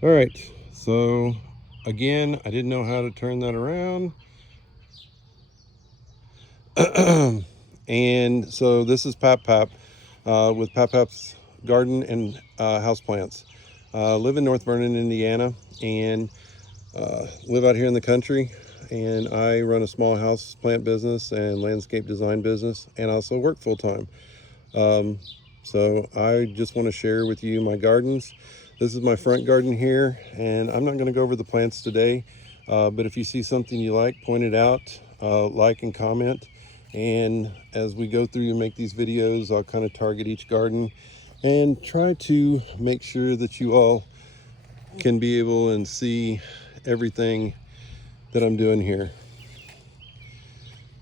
All right, so again, I didn't know how to turn that around. And so this is Pap with Pap's Garden and Houseplants. Live in North Vernon, Indiana, and live out here in the country. And I run a small house plant business and landscape design business, and also work full time. Um, so I just want to share with you my gardens. This is my front garden here, and I'm not going to go over the plants today, but if you see something you like, point it out, like and comment. And as we go through and make these videos, I'll kind of target each garden and try to make sure that you all can be able and see everything that I'm doing here.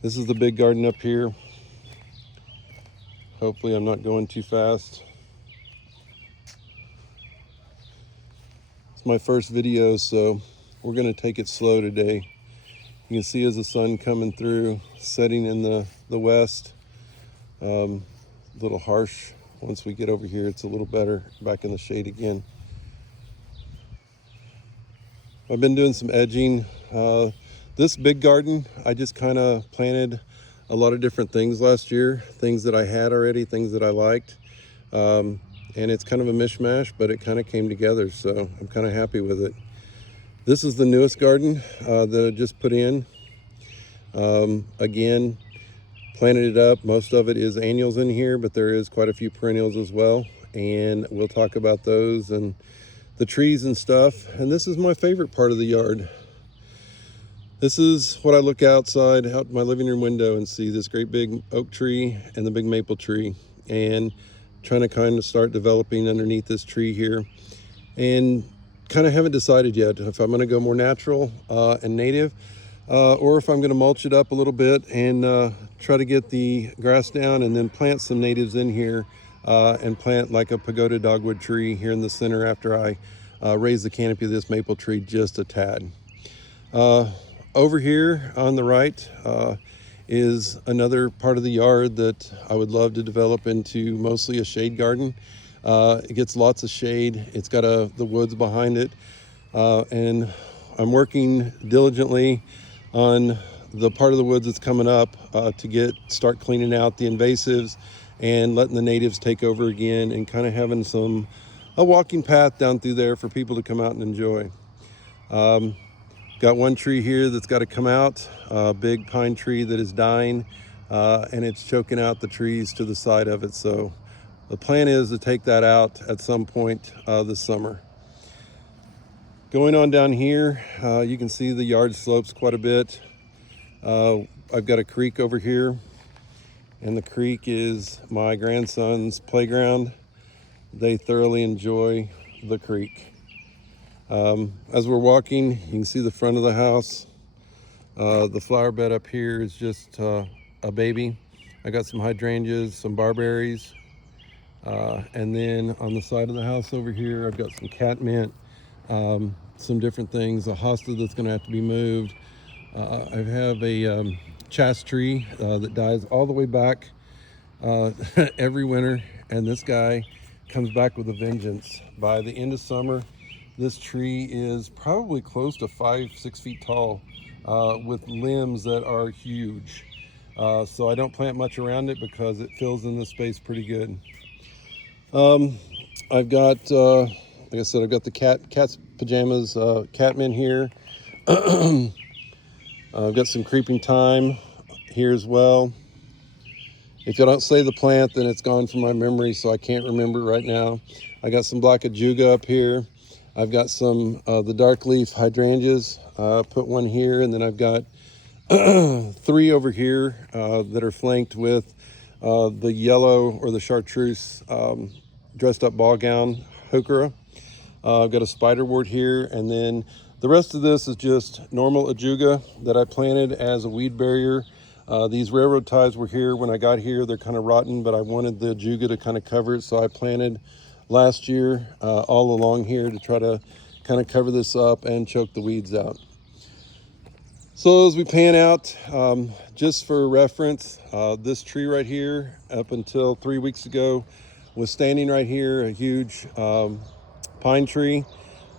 This is the big garden up here. Hopefully I'm not going too fast. It's my first video, so we're going to take it slow today. You can see as the sun coming through, setting in the west. A little harsh. Once we get over here, it's a little better, back in the shade again. I've been doing some edging. This big garden, I just kind of planted a lot of different things last year, things that I had already, things that I liked. And it's kind of a mishmash, but it kind of came together, so I'm kind of happy with it. This is the newest garden that I just put in. Again, planted it up. Most of it is annuals in here, but there is quite a few perennials as well, and we'll talk about those and the trees and stuff. And this is my favorite part of the yard. This is what I look outside out my living room window and see this great big oak tree and the big maple tree, and trying to kind of start developing underneath this tree here, and kind of haven't decided yet if I'm going to go more natural and native, or if I'm going to mulch it up a little bit and try to get the grass down and then plant some natives in here, and plant like a pagoda dogwood tree here in the center after I raise the canopy of this maple tree just a tad. Over here on the right is another part of the yard that I would love to develop into mostly a shade garden. It gets lots of shade. It's got the woods behind it, and I'm working diligently on the part of the woods that's coming up to start cleaning out the invasives and letting the natives take over again, and kind of having a walking path down through there for people to come out and enjoy. Got one tree here that's got to come out, a big pine tree that is dying, and it's choking out the trees to the side of it. So the plan is to take that out at some point this summer. Going on down here, you can see the yard slopes quite a bit. I've got a creek over here, and the creek is my grandson's playground. They thoroughly enjoy the creek. As we're walking, you can see the front of the house. The flower bed up here is just a baby. I got some hydrangeas, some barberries, and then on the side of the house over here, I've got some catmint, some different things, a hosta that's going to have to be moved. I have a chas tree that dies all the way back every winter, and this guy comes back with a vengeance. By the end of summer, this tree is probably close to 5-6 feet tall, with limbs that are huge. So I don't plant much around it because it fills in the space pretty good. I've got, like I said, I've got the cat's pajamas, catmint here. I've got some creeping thyme here as well. If you don't say the plant, then it's gone from my memory, so I can't remember it right now. I got some black ajuga up here. I've got some the dark leaf hydrangeas. Put one here, and then I've got 3 over here that are flanked with the yellow or the chartreuse dressed up ball gown heuchera. I've got a spiderwort here, and then the rest of this is just normal ajuga that I planted as a weed barrier. These railroad ties were here when I got here. They're kind of rotten, but I wanted the ajuga to kind of cover it, so I planted last year all along here to try to kind of cover this up and choke the weeds out. So as we pan out, just for reference, this tree right here, up until 3 weeks ago, was standing right here, a huge pine tree.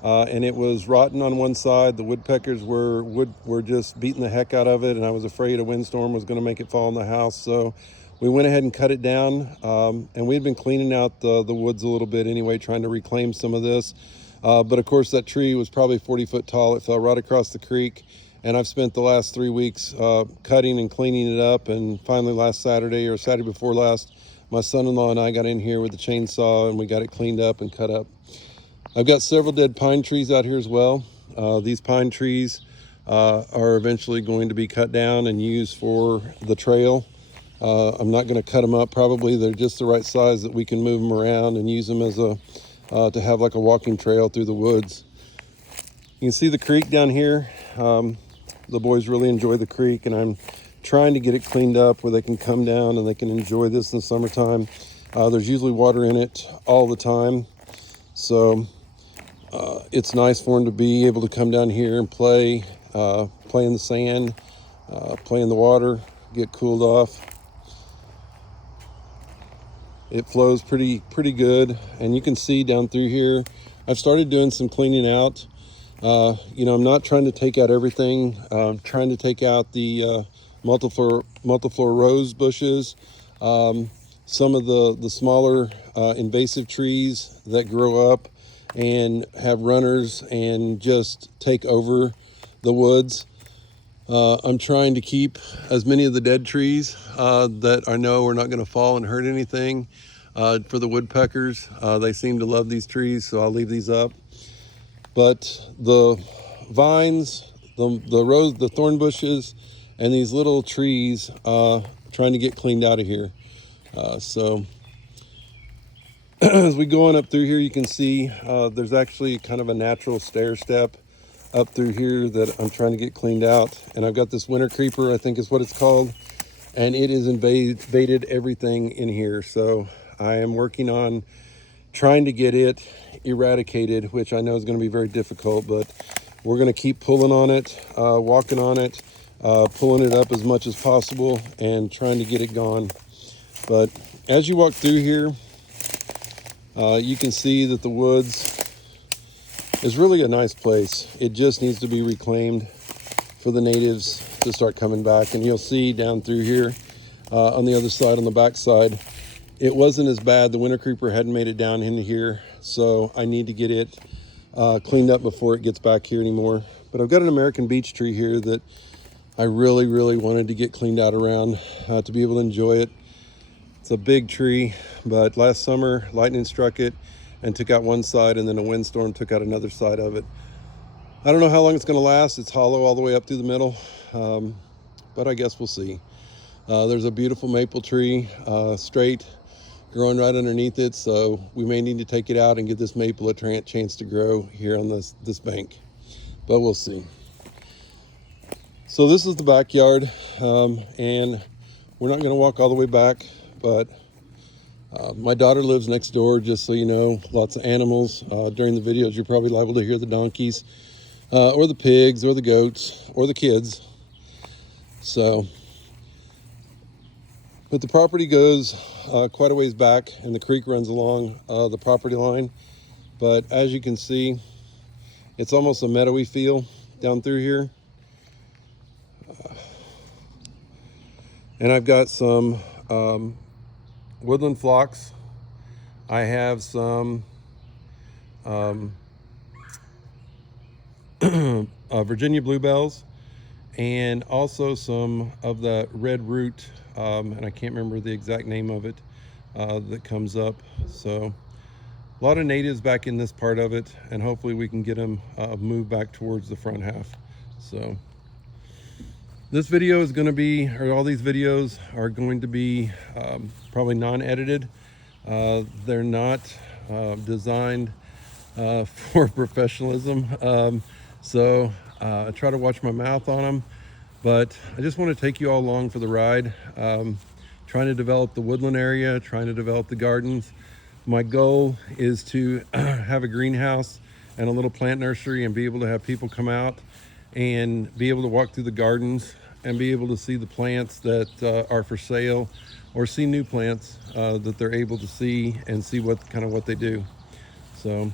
and it was rotten on one side. The woodpeckers were just beating the heck out of it, and I was afraid a windstorm was going to make it fall on the house. So we went ahead and cut it down, and we had been cleaning out the woods a little bit anyway, trying to reclaim some of this. But of course, that tree was probably 40 foot tall. It fell right across the creek, and I've spent the last 3 weeks cutting and cleaning it up. And finally, last Saturday or Saturday before last, my son-in-law and I got in here with the chainsaw, and we got it cleaned up and cut up. I've got several dead pine trees out here as well. These pine trees are eventually going to be cut down and used for the trail. I'm not going to cut them up. Probably they're just the right size that we can move them around and use them as to have like a walking trail through the woods. You can see the creek down here. The boys really enjoy the creek, and I'm trying to get it cleaned up where they can come down and they can enjoy this in the summertime. There's usually water in it all the time, so it's nice for them to be able to come down here and play in the sand, play in the water, get cooled off. It flows pretty good, and you can see down through here I've started doing some cleaning out. I'm not trying to take out everything. I'm trying to take out the multiflora rose bushes, some of the smaller invasive trees that grow up and have runners and just take over the woods. I'm trying to keep as many of the dead trees that I know are not going to fall and hurt anything for the woodpeckers. They seem to love these trees, so I'll leave these up. But the vines, the thorn bushes, and these little trees, trying to get cleaned out of here. So as we go on up through here, you can see there's actually kind of a natural stair step up through here that I'm trying to get cleaned out. And I've got this winter creeper, I think is what it's called, and it has invaded everything in here. So I am working on trying to get it eradicated, which I know is going to be very difficult, but we're going to keep pulling on it, walking on it, pulling it up as much as possible and trying to get it gone. But as you walk through here, you can see that the woods is really a nice place. It just needs to be reclaimed for the natives to start coming back. And you'll see down through here on the other side, on the back side, it wasn't as bad. The winter creeper hadn't made it down into here, so I need to get it cleaned up before it gets back here anymore. But I've got an American beech tree here that I really wanted to get cleaned out around to be able to enjoy it. It's a big tree, but last summer lightning struck it and took out one side, and then a windstorm took out another side of it. I don't know how long it's going to last. It's hollow all the way up through the middle, but I guess we'll see. There's a beautiful maple tree straight growing right underneath it, so we may need to take it out and give this maple a chance to grow here on this bank, but we'll see. So this is the backyard, and we're not going to walk all the way back, but my daughter lives next door, just so you know. Lots of animals. During the videos, you're probably liable to hear the donkeys, or the pigs, or the goats, or the kids. So, but the property goes quite a ways back, and the creek runs along the property line. But as you can see, it's almost a meadowy feel down through here. And I've got some woodland phlox. I have some Virginia bluebells, and also some of the red root, and I can't remember the exact name of it, that comes up. So a lot of natives back in this part of it, and hopefully we can get them moved back towards the front half. So this video is going to be, or all these videos are going to be probably non-edited. They're not designed for professionalism, so I try to watch my mouth on them. But I just want to take you all along for the ride, trying to develop the woodland area, trying to develop the gardens. My goal is to have a greenhouse and a little plant nursery, and be able to have people come out and be able to walk through the gardens and be able to see the plants that are for sale, or see new plants that they're able to see and see what they do. So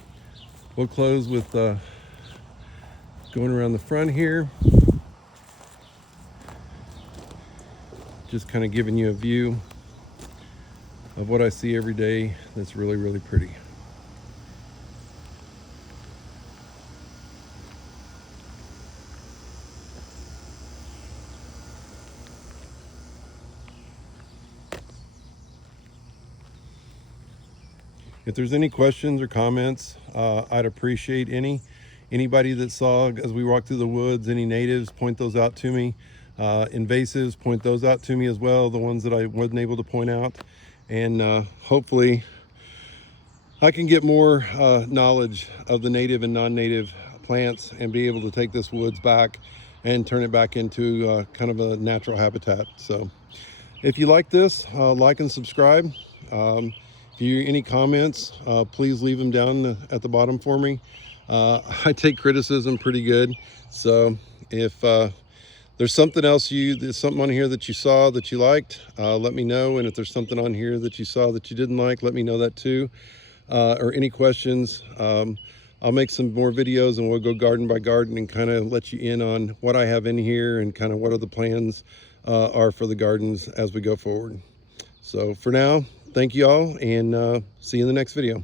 We'll close with going around the front here, just kind of giving you a view of what I see every day that's really, really pretty. If there's any questions or comments, I'd appreciate anybody that saw as we walked through the woods, any natives, point those out to me. Invasives, point those out to me as well, the ones that I wasn't able to point out. And hopefully I can get more knowledge of the native and non-native plants and be able to take this woods back and turn it back into kind of a natural habitat. So if you like this, like and subscribe. If you any comments, please leave them down at the bottom for me. I take criticism pretty good. So if there's something else there's something on here that you saw that you liked, let me know. And if there's something on here that you saw that you didn't like, let me know that too. Or any questions. I'll make some more videos and we'll go garden by garden and kind of let you in on what I have in here and kind of what are the plans are for the gardens as we go forward. So for now, thank you all, and see you in the next video.